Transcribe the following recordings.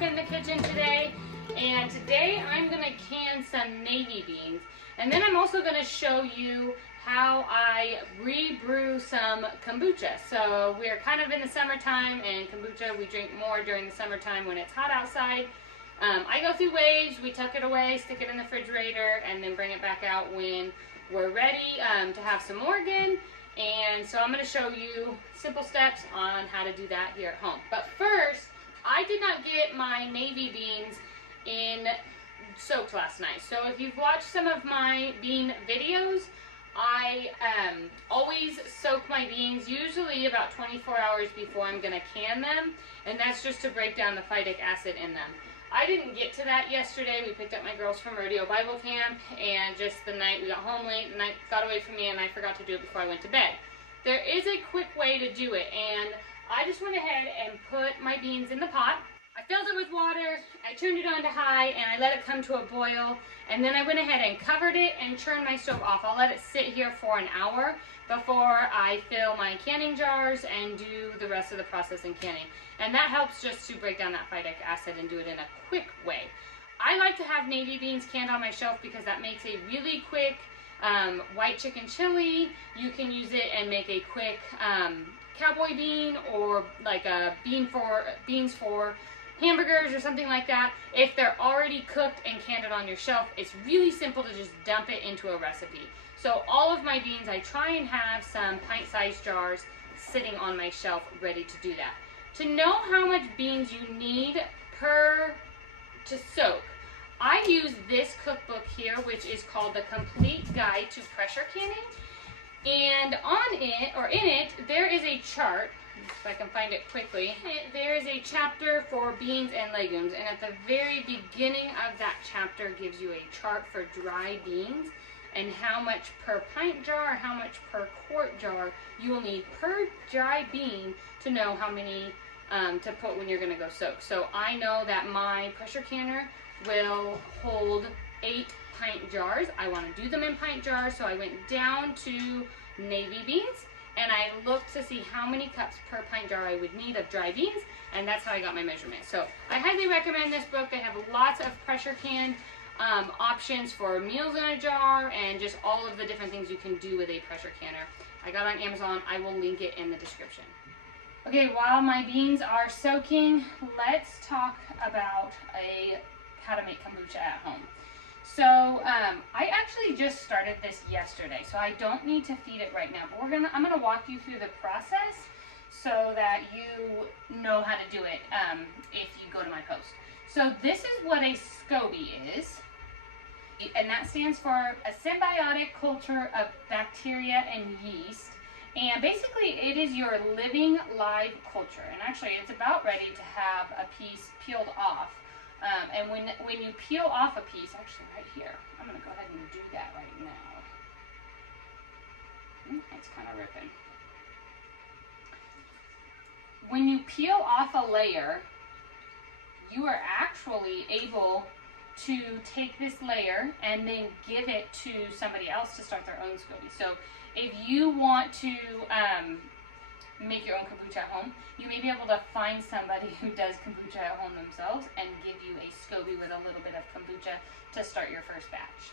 back in the kitchen today, and today I'm going to can some navy beans, and then I'm also going to show you how I re-brew some kombucha. So we're kind of in the summertime, and kombucha we drink more during the summertime when it's hot outside. I go through waves. We tuck it away, stick it in the refrigerator, and then bring it back out when we're ready to have some more again. And so I'm going to show you simple steps on how to do that here at home. But first, I did not get my navy beans soaked last night. So if you've watched some of my bean videos, I always soak my beans usually about 24 hours before I'm going to can them, and that's just to break down the phytic acid in them. I didn't get to that yesterday. We picked up my girls from Rodeo Bible Camp, and just the night we got home late, the night got away from me, and I forgot to do it before I went to bed. There is a quick way to do it, and I just went ahead and put my beans in the pot. I filled it with water, I turned it on to high, and I let it come to a boil, and then I went ahead and covered it and turned my stove off. I'll let it sit here for an hour before I fill my canning jars and do the rest of the process in canning. And that helps just to break down that phytic acid and do it in a quick way. I like to have navy beans canned on my shelf because that makes a really quick white chicken chili. You can use it and make a quick cowboy bean, or like a beans for hamburgers or something like that. If they're already cooked and canned on your shelf, it's really simple to just dump it into a recipe. So all of my beans, I try and have some pint-sized jars sitting on my shelf ready to do that. To know how much beans you need to soak, I use this cookbook here, which is called The Complete Guide to Pressure Canning. And in it, there is a chart. If I can find it quickly. There is a chapter for beans and legumes, and at the very beginning of that chapter gives you a chart for dry beans and how much per pint jar, how much per quart jar you will need per dry bean to know how many to put when you're going to go soak. So I know that my pressure canner will hold 8 pint jars. I want to do them in pint jars, so I went down to navy beans, and I looked to see how many cups per pint jar I would need of dry beans, and that's how I got my measurement. So I highly recommend this book. They have lots of pressure canned options for meals in a jar, and just all of the different things you can do with a pressure canner. I got it on Amazon. I will link it in the description. Okay, while my beans are soaking, let's talk about how to make kombucha at home. So I actually just started this yesterday, so I don't need to feed it right now. But I'm gonna walk you through the process so that you know how to do it if you go to my post. So this is what a SCOBY is, and that stands for a symbiotic culture of bacteria and yeast. And basically it is your living live culture, and actually it's about ready to have a piece peeled off. And when you peel off a piece, actually right here, I'm going to go ahead and do that right now. It's kind of ripping. When you peel off a layer, you are actually able to take this layer and then give it to somebody else to start their own SCOBY. So if you want to make your own kombucha at home, you may be able to find somebody who does kombucha at home themselves and give you a SCOBY with a little bit of kombucha to start your first batch.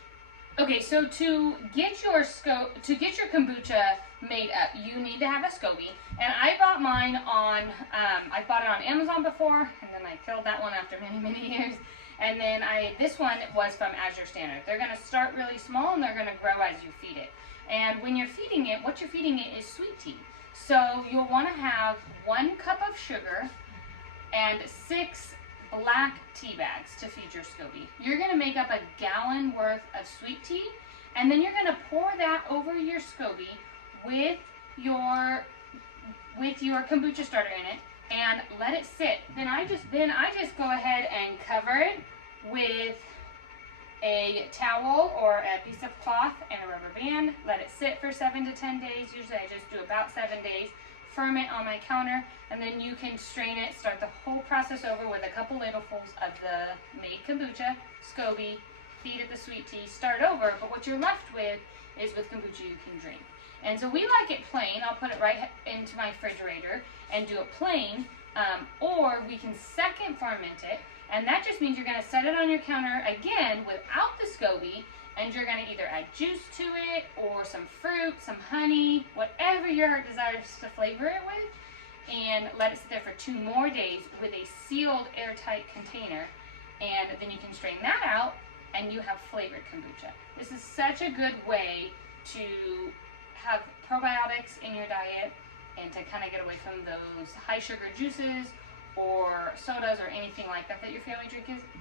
Okay, so to get your kombucha made up, you need to have a SCOBY, and I bought mine on I bought it on Amazon before, and then I filled that one after many years, and then this one was from Azure Standard. They're going to start really small, and they're going to grow as you feed it. And when you're feeding it, what you're feeding it is sweet tea. So you'll want to have 1 cup of sugar and 6 black tea bags to feed your SCOBY. You're going to make up a gallon worth of sweet tea, and then you're going to pour that over your SCOBY with your kombucha starter in it and let it sit. Then I just go ahead and cover it with a towel or a piece of cloth and a rubber band. Let it sit for 7 to 10 days. Usually I just do about 7 days. Firm it on my counter, and then you can strain it, start the whole process over with a couple ladlefuls of the made kombucha, SCOBY, feed it the sweet tea, start over, but what you're left with is with kombucha you can drink. And so we like it plain. I'll put it right into my refrigerator and do it plain, or we can second ferment it And that just means you're going to set it on your counter again without the SCOBY, and you're going to either add juice to it or some fruit, some honey, whatever your heart desires to flavor it with, and let it sit there for 2 more days with a sealed airtight container. And then you can strain that out and you have flavored kombucha. This is such a good way to have probiotics in your diet and to kind of get away from those high sugar juices or sodas or anything like that that your family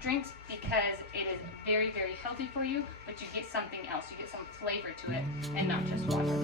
drinks, because it is very, very healthy for you, but you get something else. You get some flavor to it and not just water.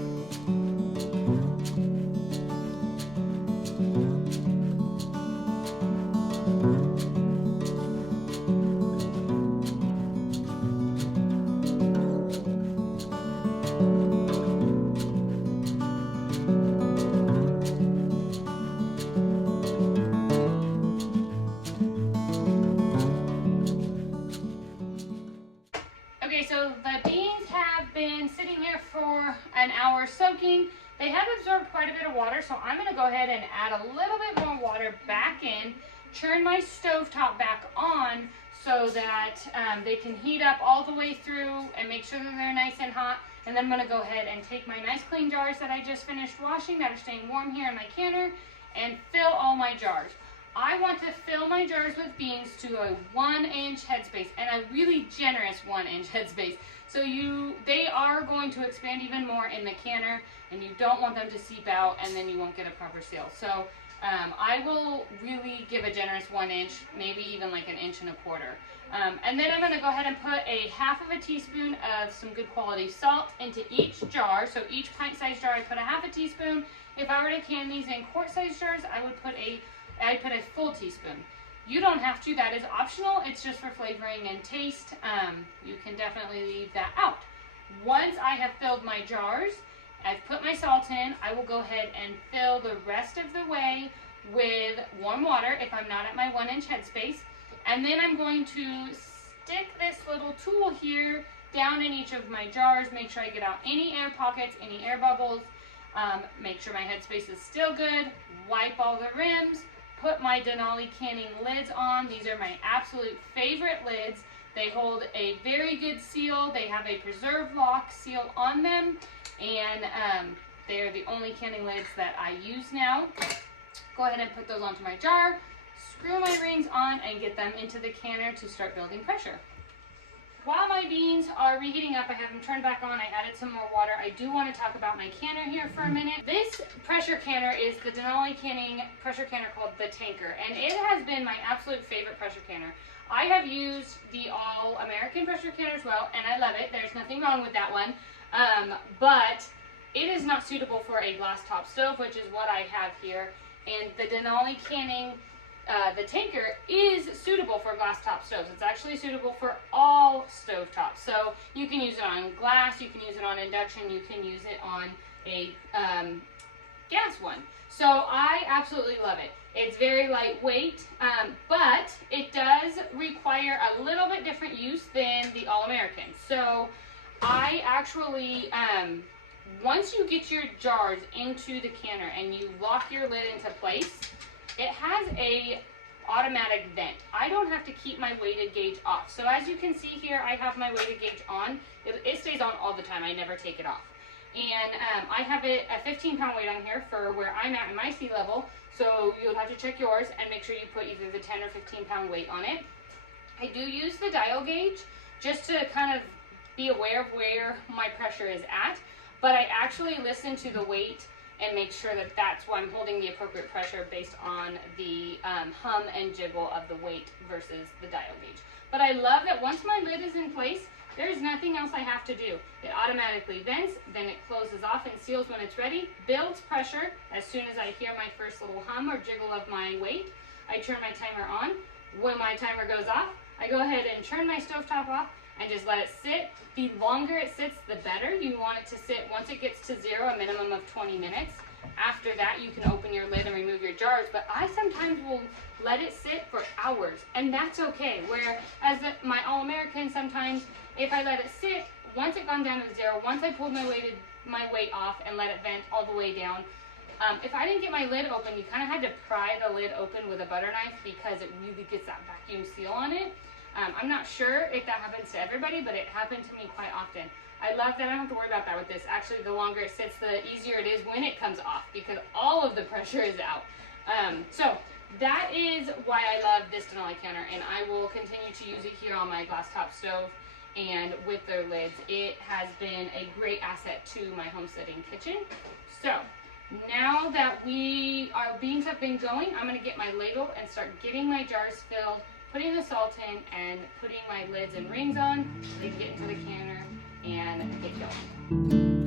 Okay, so the beans have been sitting here for an hour soaking. They have absorbed quite a bit of water, so I'm going to go ahead and add a little bit more water back in, turn my stovetop back on so that they can heat up all the way through and make sure that they're nice and hot. And then I'm going to go ahead and take my nice clean jars that I just finished washing that are staying warm here in my canner and fill all my jars. I want to fill my jars with beans to a 1-inch headspace, and a really generous 1-inch headspace. So they are going to expand even more in the canner, and you don't want them to seep out and then you won't get a proper seal. So I will really give a generous 1-inch, maybe even like 1.25 inches. And then I'm going to go ahead and put a 1/2 teaspoon of some good quality salt into each jar. So each pint-sized jar, I put a 1/2 teaspoon. If I were to can these in quart-sized jars, I'd put a full teaspoon. You don't have to, that is optional. It's just for flavoring and taste. You can definitely leave that out. Once I have filled my jars, I've put my salt in, I will go ahead and fill the rest of the way with warm water if I'm not at my 1-inch headspace. And then I'm going to stick this little tool here down in each of my jars, make sure I get out any air pockets, any air bubbles, make sure my headspace is still good, wipe all the rims, put my Denali Canning lids on. These are my absolute favorite lids. They hold a very good seal. They have a preserve lock seal on them, and they're the only canning lids that I use now. Go ahead and put those onto my jar, screw my rings on, and get them into the canner to start building pressure. While my beans are reheating up, I have them turned back on. I added some more water. I do want to talk about my canner here for a minute. This pressure canner is the Denali Canning pressure canner called the Tanker, and it has been my absolute favorite pressure canner. I have used the All-American pressure canner as well, and I love it. There's nothing wrong with that one, but it is not suitable for a glass top stove, which is what I have here. And the Denali Canning the Tanker is suitable for glass top stoves. It's actually suitable for all stove tops. So you can use it on glass, you can use it on induction, you can use it on a gas one. So I absolutely love it. It's very lightweight, but it does require a little bit different use than the All-American. So I actually, once you get your jars into the canner and you lock your lid into place, it has a automatic vent. I don't have to keep my weighted gauge off. So as you can see here, I have my weighted gauge on. It stays on all the time. I never take it off. And I have a 15-pound weight on here for where I'm at in my sea level. So you'll have to check yours and make sure you put either the 10 or 15-pound weight on it. I do use the dial gauge just to kind of be aware of where my pressure is at. But I actually listen to the weight and make sure that that's why I'm holding the appropriate pressure based on the hum and jiggle of the weight versus the dial gauge. But I love that once my lid is in place, there's nothing else I have to do. It automatically vents, then it closes off and seals when it's ready, builds pressure as soon as I hear my first little hum or jiggle of my weight. I turn my timer on. When my timer goes off, I go ahead and turn my stovetop off and just let it sit. The longer it sits, the better. You want it to sit, once it gets to 0, a minimum of 20 minutes. After that, you can open your lid and remove your jars, but I sometimes will let it sit for hours, and that's okay. Whereas my All-American, sometimes if I let it sit, once it gone down to 0, once I pulled my weight off and let it vent all the way down, If I didn't get my lid open, you kind of had to pry the lid open with a butter knife because it really gets that vacuum seal on it. I'm not sure if that happens to everybody, but it happened to me quite often. I love that I don't have to worry about that with this. Actually, the longer it sits, the easier it is when it comes off because all of the pressure is out. So that is why I love this Denali canner, and I will continue to use it here on my glass top stove and with their lids. It has been a great asset to my homesteading kitchen. So now that our beans have been going, I'm going to get my ladle and start getting my jars filled, putting the salt in, and putting my lids and rings on. Then get into the canner and get going.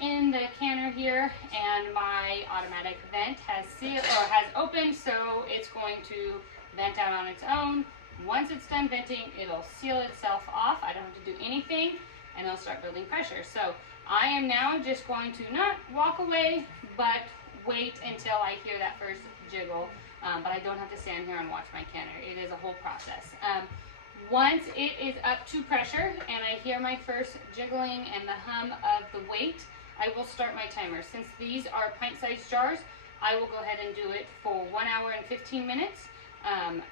In the canner here, and my automatic vent has opened, so it's going to vent out on its own. Once it's done venting, it'll seal itself off. I don't have to do anything, and it'll start building pressure. So I am now just going to not walk away, but wait until I hear that first jiggle. But I don't have to stand here and watch my canner. It is a whole process. Once it is up to pressure and I hear my first jiggling and the hum of the weight, I will start my timer. Since these are pint-sized jars, I will go ahead and do it for 1 hour and 15 minutes.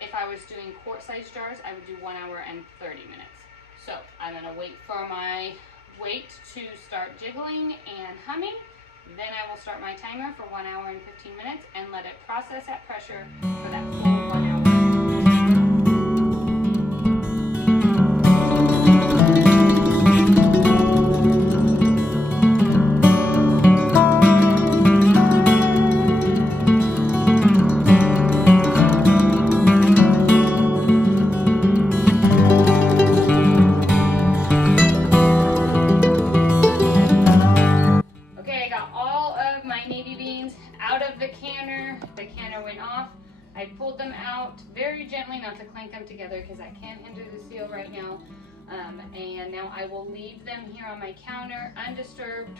If I was doing quart-sized jars, I would do 1 hour and 30 minutes. So I'm going to wait for my weight to start jiggling and humming. Then I will start my timer for 1 hour and 15 minutes and let it process at pressure for that full 1 hour. The canner went off. I pulled them out very gently, not to clank them together because I can't hinder the seal right now. And now I will leave them here on my counter undisturbed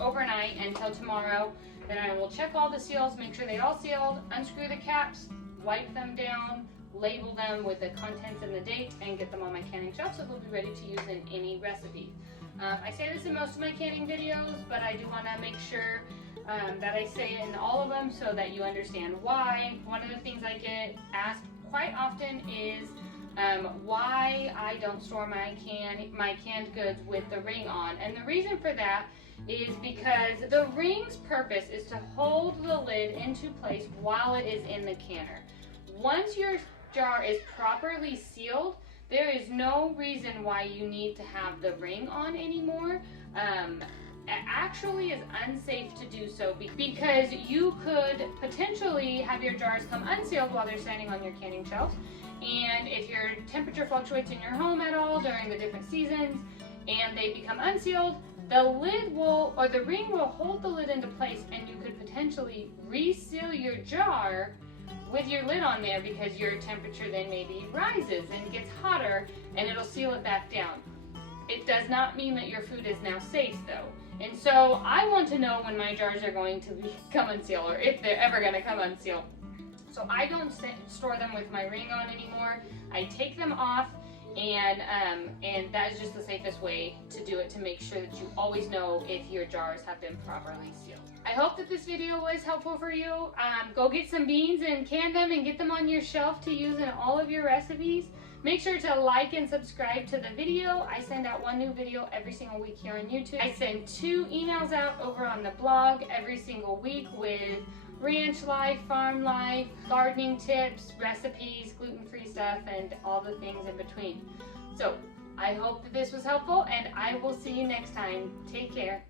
overnight until tomorrow. Then I will check all the seals, make sure they all sealed, unscrew the caps, wipe them down, label them with the contents and the date, and get them on my canning shelf so they'll be ready to use in any recipe. I say this in most of my canning videos, but I do want to make sure that I say it in all of them so that you understand why. One of the things I get asked quite often is why I don't store my canned goods with the ring on. And the reason for that is because the ring's purpose is to hold the lid into place while it is in the canner. Once your jar is properly sealed, there is no reason why you need to have the ring on anymore. It actually is unsafe to do so because you could potentially have your jars come unsealed while they're standing on your canning shelves. And if your temperature fluctuates in your home at all during the different seasons and they become unsealed, the lid will, or the ring will hold the lid into place, and you could potentially reseal your jar with your lid on there because your temperature then maybe rises and gets hotter and it'll seal it back down. It does not mean that your food is now safe though. And so I want to know when my jars are going to become unsealed, or if they're ever going to come unsealed. So I don't store them with my ring on anymore. I take them off, and that is just the safest way to do it, to make sure that you always know if your jars have been properly sealed. I hope that this video was helpful for you. Go get some beans and can them and get them on your shelf to use in all of your recipes. Make sure to like and subscribe to the video. I send out one new video every single week here on YouTube. I send 2 emails out over on the blog every single week with ranch life, farm life, gardening tips, recipes, gluten-free stuff, and all the things in between. So I hope that this was helpful, and I will see you next time. Take care.